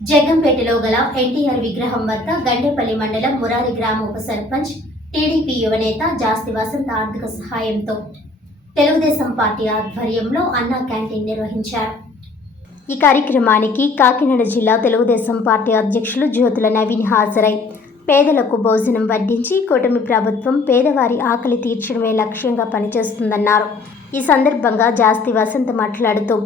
జగ్గంపేటలో గల ఎన్టీఆర్ విగ్రహం వద్ద గండేపల్లి మండలం మురారి గ్రామ ఉప సర్పంచ్ టీడీపీ యువనేత జాస్తి వసంత ఆర్థిక సహాయంతో తెలుగుదేశం పార్టీ ఆధ్వర్యంలో అన్నా క్యాంటీన్ నిర్వహించారు. ఈ కార్యక్రమానికి కాకినాడ జిల్లా తెలుగుదేశం పార్టీ అధ్యక్షులు జ్యోతుల నవీన్ హాజరై పేదలకు భోజనం వడ్డించి కూటమి ప్రభుత్వం పేదవారి ఆకలి తీర్చడమే లక్ష్యంగా పనిచేస్తుందన్నారు. ఈ సందర్భంగా జాస్తి వసంత్ మాట్లాడుతూ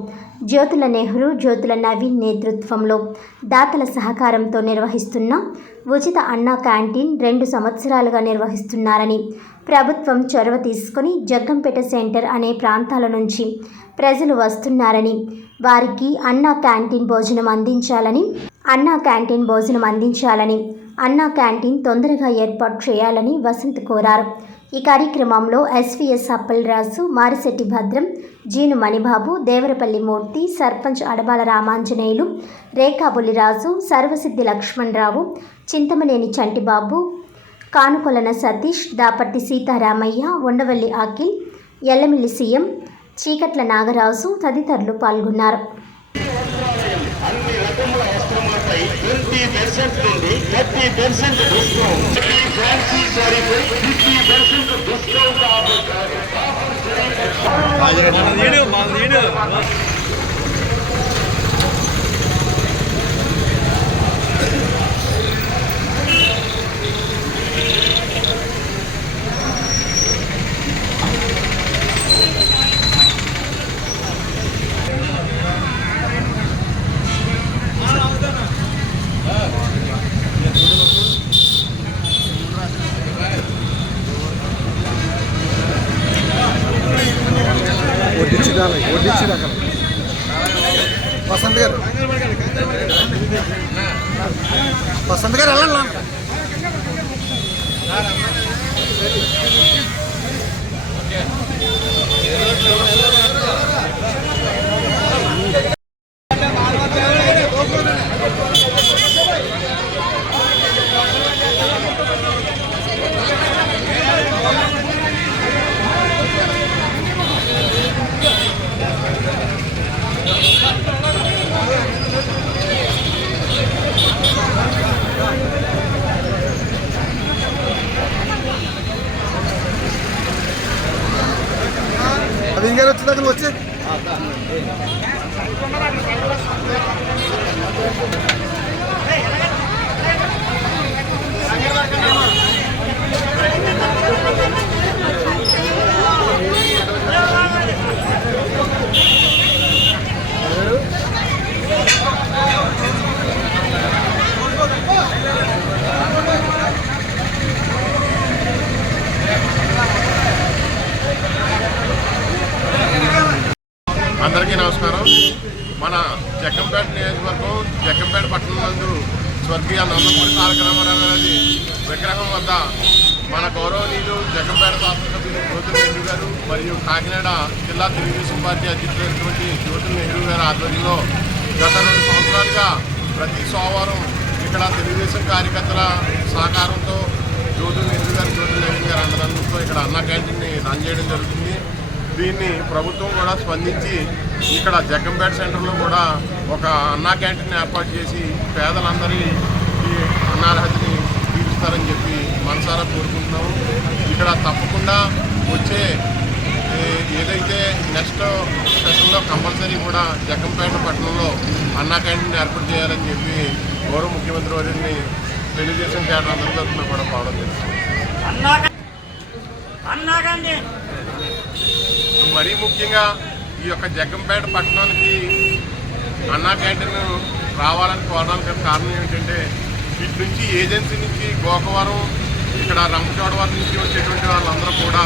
జ్యోతుల నెహ్రూ జ్యోతుల నవీన్ నేతృత్వంలో దాతల సహకారంతో నిర్వహిస్తున్న ఉచిత అన్నా క్యాంటీన్ రెండు సంవత్సరాలుగా నిర్వహిస్తున్నారని ప్రభుత్వం చొరవ తీసుకుని జగ్గంపేట సెంటర్ అనే ప్రాంతాల నుంచి ప్రజలు వస్తున్నారని వారికి అన్నా క్యాంటీన్ భోజనం అందించాలని అన్నా క్యాంటీన్ భోజనం అందించాలని అన్నా క్యాంటీన్ తొందరగా ఏర్పాటు చేయాలని వసంత్ కోరారు. ఈ కార్యక్రమంలో ఎస్వీఎస్ అప్పలరాజు మారిశెట్టి భద్రం జీను మణిబాబు దేవరపల్లి మూర్తి సర్పంచ్ అడబాల రామాంజనేయులు రేఖాబులిరాజు సర్వసిద్ధి లక్ష్మణరావు చింతమనేని చంటిబాబు కానుకొలన సతీష్ దాపర్తి సీతారామయ్య ఉండవల్లి అఖిల్ ఎల్లమిల్లి సీఎం చీకట్ల నాగరాజు తదితరులు పాల్గొన్నారు. ట్వంటీ పర్సెంట్ నుండి థర్టీ పర్సెంట్ డిస్కౌంట్ ఫ్యాన్సీ సారీపై ఫిఫ్టీ పర్సెంట్ డిస్కౌంట్ నీడు మా నీడు వసంత్ గారు. వసంత్ గారు వెళ్ళండి లోన. నవీన్ గారు వచ్చిందాక అందరికీ నమస్కారం. మన జగ్గంపేట నియోజకవర్గం జగ్గంపేట పట్టణం నందు స్వర్గీయ నందమూరి తారక రామారావు గారి విగ్రహం వద్ద మన గౌరవనీయులు జగ్గంపేట శాసనసభ్యులు జ్యోతుల నెహ్రూ గారు మరియు కాకినాడ జిల్లా తెలుగుదేశం పార్టీ అధ్యక్షులైనటువంటి జ్యోతుల నెహ్రూ గారి ఆధ్వర్యంలో గత రెండు సంవత్సరాలుగా ప్రతి సోమవారం ఇక్కడ తెలుగుదేశం కార్యకర్తల సహకారంతో జ్యోతుల నెహ్రూ గారు జ్యోతుల నెహ్రూ గారు అందరందరితో ఇక్కడ అన్న క్యాంటీన్ని రన్ చేయడం జరుగుతుంది. దీన్ని ప్రభుత్వం కూడా స్పందించి ఇక్కడ జగ్గంపేట సెంటర్లో కూడా ఒక అన్నా క్యాంటీన్ ఏర్పాటు చేసి పేదలందరి ఈ అన్నార్హతని తీరుస్తారని చెప్పి మనసారా కోరుకుంటున్నాము. ఇక్కడ తప్పకుండా వచ్చే ఏదైతే నెక్స్ట్ సెషన్లో కంపల్సరీ కూడా జగ్గంపేట పట్టణంలో అన్నా క్యాంటీన్ ఏర్పాటు చేయాలని చెప్పి గౌరవ ముఖ్యమంత్రి వారిని తెలుగుదేశం కేడర్ అందరి తరఫున కూడా పోవడం జరుగుతుంది. అన్నాకండి మరీ ముఖ్యంగా ఈ యొక్క జగ్గంపేట పట్టణానికి అన్నా క్యాంటీన్ రావాలని కోరడానికి కారణం ఏమిటంటే ఇటు నుంచి ఏజెన్సీ నుంచి గోకవరం ఇక్కడ రంపచోడవరం నుంచి వచ్చేటువంటి వాళ్ళందరూ కూడా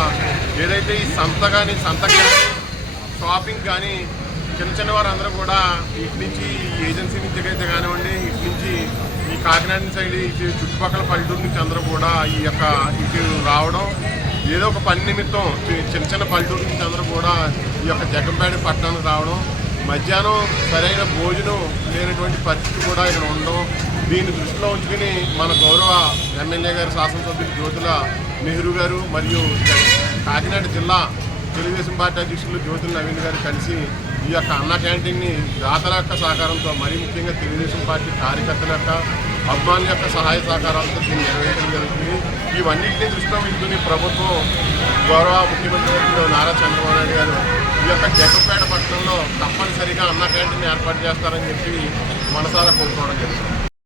ఏదైతే ఈ సంత కానీ సంత కానీ షాపింగ్ కానీ చిన్న చిన్న వారందరూ కూడా ఇటు నుంచి ఈ ఏజెన్సీ నుంచి అయితే కానివ్వండి ఇటు నుంచి ఈ కాకినాడ సైడ్ ఇటు చుట్టుపక్కల పల్లెటూరు నుంచి అందరూ కూడా ఈ యొక్క ఇటు రావడం ఏదో ఒక పని నిమిత్తం చిన్న చిన్న పల్లెటూరు నుంచి అందరూ కూడా ఈ యొక్క జగంపేట పట్టణానికి రావడం మధ్యాహ్నం సరైన భోజనం లేనటువంటి పరిస్థితి కూడా ఇక్కడ ఉండడం దీన్ని దృష్టిలో ఉంచుకుని మన గౌరవ ఎమ్మెల్యే గారు శాసనసభ్యులు జ్యోతుల నెహ్రూ గారు మరియు కాకినాడ జిల్లా తెలుగుదేశం పార్టీ అధ్యక్షులు జ్యోతుల నవీన్ గారు కలిసి ఈ యొక్క అన్న క్యాంటీన్ని దాతల యొక్క సహకారంతో మరీ ముఖ్యంగా తెలుగుదేశం పార్టీ కార్యకర్తల యొక్క అభిమానుల యొక్క సహాయ సహకారాలతో దీన్ని నెరవేర్చడం జరుగుతుంది. ఇవన్నింటినీ దృష్టిలో ఉంచుకుని ప్రభుత్వం గౌరవ ముఖ్యమంత్రి నారా చంద్రబాబు నాయుడు గారు ఈ యొక్క జగపేట పట్టణంలో తప్పనిసరిగా అన్న క్యాంటీన్ ఏర్పాటు చేస్తారని చెప్పి మనసారా కోరుకోవడం జరుగుతుంది.